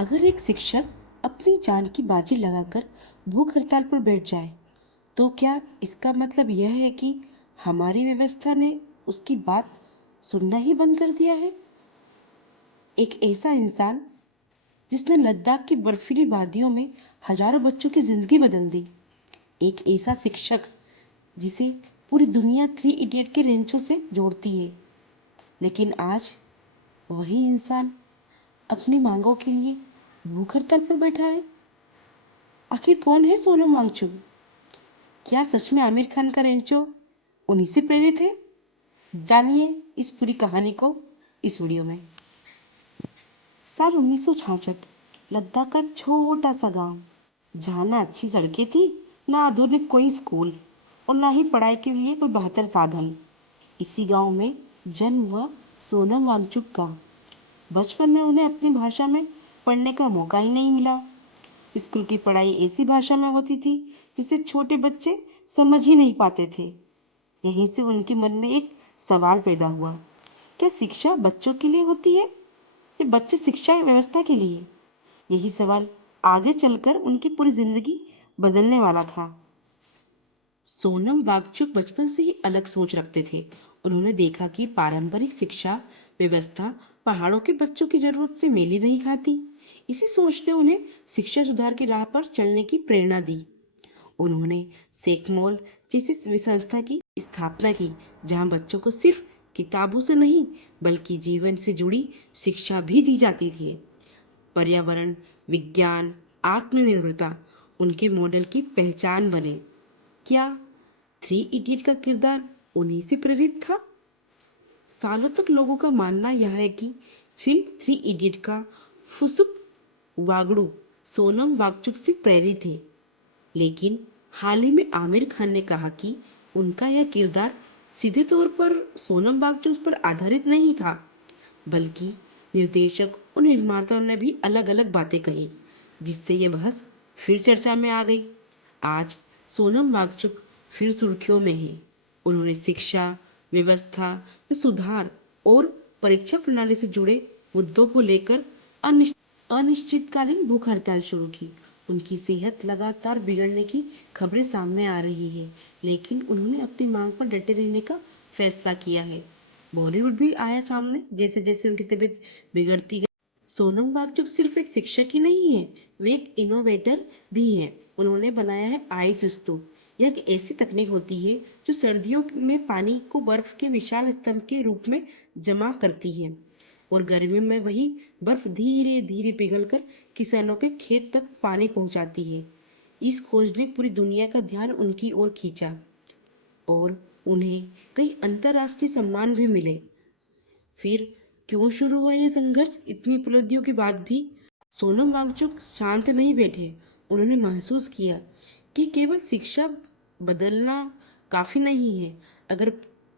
अगर एक शिक्षक अपनी जान की बाजी लगाकर भूख हड़ताल पर बैठ जाए, तो क्या इसका मतलब यह है कि हमारी व्यवस्था ने उसकी बात सुनना ही बंद कर दिया है? एक ऐसा इंसान जिसने लद्दाख की बर्फीली वादियों में हजारों बच्चों की जिंदगी बदल दी, एक ऐसा शिक्षक जिसे पूरी दुनिया थ्री इडियट के रेंचों से जोड़ती है, लेकिन आज वही इंसान अपनी मांगों के लिए भूख हड़ताल पर बैठा है। आखिर कौन है सोनम वांगचुक? क्या सच में आमिर खान का रेंचो उन्हीं से प्रेरित है? जानिए इस पूरी कहानी को इस वीडियो में। साल 1966, लद्दाख का छोटा सा गांव, जहाँ ना अच्छी सड़कें थी, ना आधुनिक कोई स्कूल और ना ही पढ़ाई के लिए कोई बेहतर साधन। इसी गांव में जन्म हुआ सोनम वांगचुक का। बचपन में उन्हें अपनी भाषा में पढ़ने का मौका ही नहीं मिला। स्कूल की पढ़ाई ऐसी भाषा में होती थी जिसे छोटे बच्चे समझ ही नहीं पाते थे। यहीं से उनके मन में एक सवाल पैदा हुआ, क्या शिक्षा बच्चों के लिए होती है या बच्चे शिक्षा व्यवस्था के लिए? यही सवाल आगे चलकर उनकी पूरी जिंदगी बदलने वाला था। सोनम वांगचुक बचपन से ही अलग सोच रखते थे। उन्होंने देखा कि पारंपरिक शिक्षा व्यवस्था पहाड़ों के बच्चों की जरूरत से मेल ही नहीं खाती। इसी सोच ने उन्हें शिक्षा सुधार की राह पर चलने की प्रेरणा दी। उन्होंने सेकमोल जैसी संस्था की स्थापना की, जहां बच्चों को सिर्फ किताबों से नहीं बल्कि जीवन से जुड़ी शिक्षा भी दी जाती थी। पर्यावरण, विज्ञान, आत्मनिर्भरता उनके मॉडल की पहचान बने। क्या थ्री इडियट का किरदार उन्हीं से प्रेरित था? सालों तक लोगों का मानना यह है कि फिल्म थ्री इडियट का फुसुक वागड़ू सोनम वांगचुक से प्रेरित है, लेकिन हाल ही में आमिर खान ने कहा कि उनका यह किरदार सीधे तौर पर सोनम वांगचुक पर आधारित नहीं था, बल्कि निर्देशक और निर्माताओं ने भी अलग अलग बातें कही, जिससे यह बहस फिर चर्चा में आ गई। आज सोनम वांगचुक फिर सुर्खियों में है। उन्होंने शिक्षा व्यवस्था में सुधार और परीक्षा प्रणाली से जुड़े मुद्दों को लेकर अनिश्चितकालीन भूख हड़ताल शुरू की। उनकी सेहत लगातार बिगड़ने की खबरें सामने आ रही है, लेकिन उन्होंने अपनी मांग पर डटे रहने का फैसला किया है। बॉलीवुड भी आया सामने जैसे जैसे उनकी तबीयत बिगड़ती गई। सोनम वांगचुक सिर्फ एक शिक्षक ही नहीं है, वे एक इनोवेटर भी है। उन्होंने बनाया है आइस स्तूप। यह एक ऐसी तकनीक होती है जो सर्दियों में पानी को बर्फ के विशाल स्तंभ के रूप में जमा करती है और गर्मियों में वही बर्फ धीरे धीरे पिघलकर किसानों के खेत तक पानी पहुंचाती है। इस खोज ने पूरी दुनिया का ध्यान उनकी ओर खींचा और उन्हें कई अंतर्राष्ट्रीय सम्मान भी मिले। फिर क्यों शुरू हुआ ये संघर्ष? इतनी उपलब्धियों के बाद भी सोनम वांगचुक शांत नहीं बैठे। उन्होंने महसूस किया कि केवल शिक्षा बदलना काफी नहीं है। अगर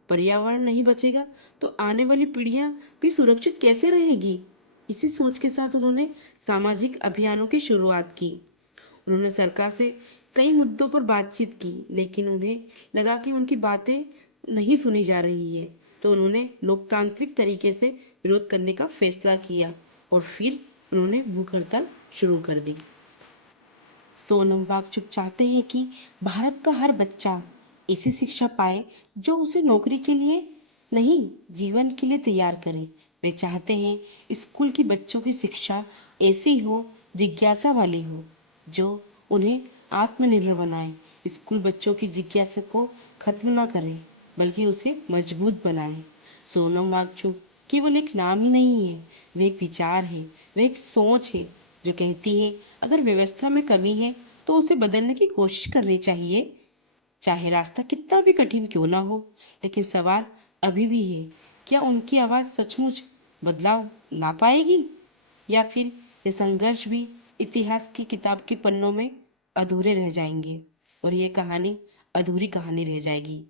पर्यावरण नहीं बचेगा तो आने वाली पीढ़ियां भी सुरक्षित कैसे रहेगी? इसी सोच के साथ उन्होंने सामाजिक अभियानों की शुरुआत की। उन्होंने सरकार से कई मुद्दों पर बातचीत की, लेकिन उन्हें लगा कि उनकी बातें नहीं सुनी जा रही है, तो उन्होंने लोकतांत्रिक तरीके से विरोध करने का फैसला किया और फिर उन्होंने भूख हड़ताल शुरू कर दी। सोनम वांगचुक चाहते हैं कि भारत का हर बच्चा ऐसी शिक्षा पाए जो उसे नौकरी के लिए नहीं, जीवन के लिए तैयार करे। वे चाहते हैं स्कूल की बच्चों की शिक्षा ऐसी हो, जिज्ञासा वाली हो, जो उन्हें आत्मनिर्भर बनाए। स्कूल बच्चों की जिज्ञासा को खत्म न करे, बल्कि उसे मजबूत बनाए। सोनम वांगचुक केवल एक नाम ही नहीं है, वे एक विचार है, वे एक सोच है जो कहती है अगर व्यवस्था में कमी है तो उसे बदलने की कोशिश करनी चाहिए, चाहे रास्ता कितना भी कठिन क्यों ना हो। लेकिन सवाल अभी भी है, क्या उनकी आवाज सचमुच बदलाव ला पाएगी, या फिर ये संघर्ष भी इतिहास की किताब के पन्नों में अधूरे रह जाएंगे और ये कहानी अधूरी कहानी रह जाएगी।